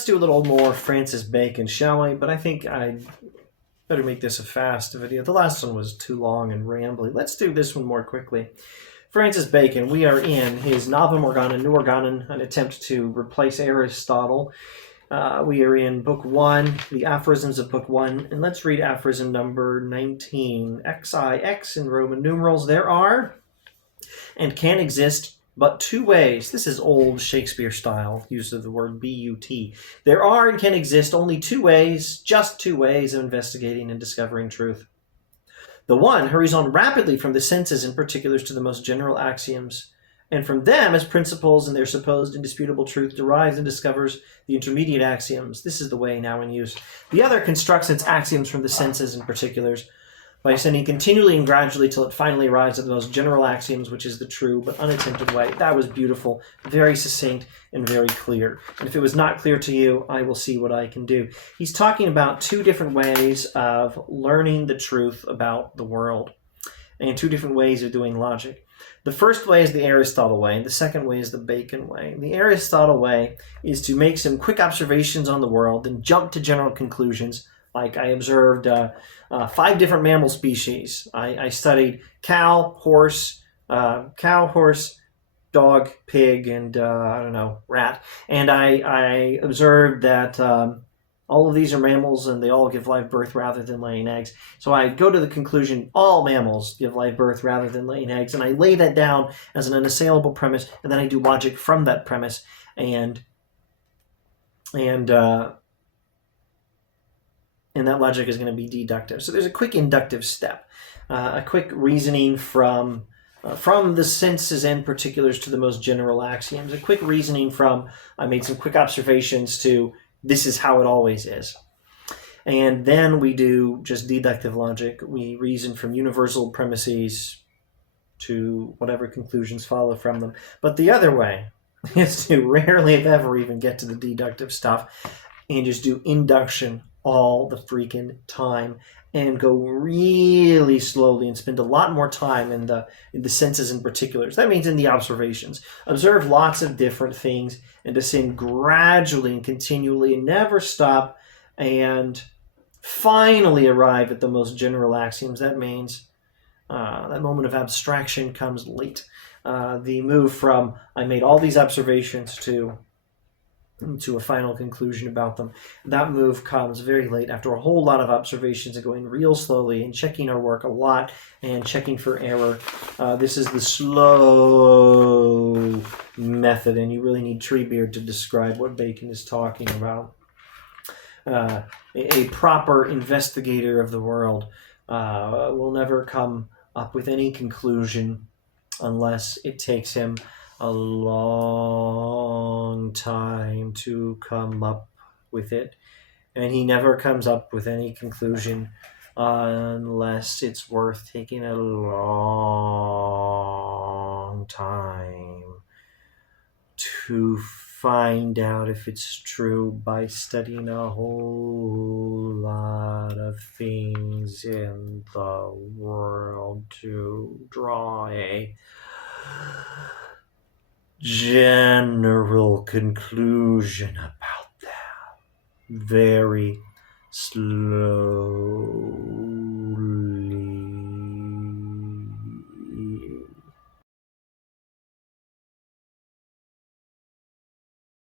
let's do a little more Francis Bacon, shall we? But I think I better make this a fast video. The last one was too long and rambly. Let's do this one more quickly. Francis Bacon, we are in his Novum Organum, New Organum, an attempt to replace Aristotle. We are in Book 1, the aphorisms of Book 1, and let's read aphorism number 19. XIX in Roman numerals. There are and can exist but two ways. This is old Shakespeare style, use of the word B-U-T. There are and can exist only two ways, just two ways of investigating and discovering truth. The one hurries on rapidly from the senses and particulars to the most general axioms, and from them as principles and their supposed indisputable truth derives and discovers the intermediate axioms. This is the way now in use. The other constructs its axioms from the senses and particulars by ascending continually and gradually till it finally arrives at the most general axioms, which is the true but unattempted way. That was beautiful, very succinct, and very clear. And if it was not clear to you, I will see what I can do. He's talking about two different ways of learning the truth about the world, and two different ways of doing logic. The first way is the Aristotle way, and the second way is the Bacon way. The Aristotle way is to make some quick observations on the world and jump to general conclusions. Like I observed 5 different mammal species. I studied cow, horse, dog, pig, and I don't know, rat. And I observed that all of these are mammals and they all give live birth rather than laying eggs. So I go to the conclusion all mammals give live birth rather than laying eggs, and I lay that down as an unassailable premise, and then I do logic from that premise, and that logic is going to be deductive. So there's a quick inductive step, a quick reasoning from the senses and particulars to the most general axioms, a quick reasoning from I made some quick observations to this is how it always is. And then we do just deductive logic. We reason from universal premises to whatever conclusions follow from them. But the other way is to rarely, if ever, even get to the deductive stuff and just do induction all the freaking time and go really slowly and spend a lot more time in the senses and particulars. That means in the observations. Observe lots of different things and descend gradually and continually and never stop, and finally arrive at the most general axioms. That means that moment of abstraction comes late. The move from I made all these observations to a final conclusion about them. That move comes very late after a whole lot of observations and going real slowly and checking our work a lot and checking for error. This is the slow method, and you really need Treebeard to describe what Bacon is talking about. A proper investigator of the world will never come up with any conclusion unless it takes him a long time to come up with it, and he never comes up with any conclusion unless it's worth taking a long time to find out if it's true by studying a whole lot of things in the world to draw a general conclusion about them. Very slow.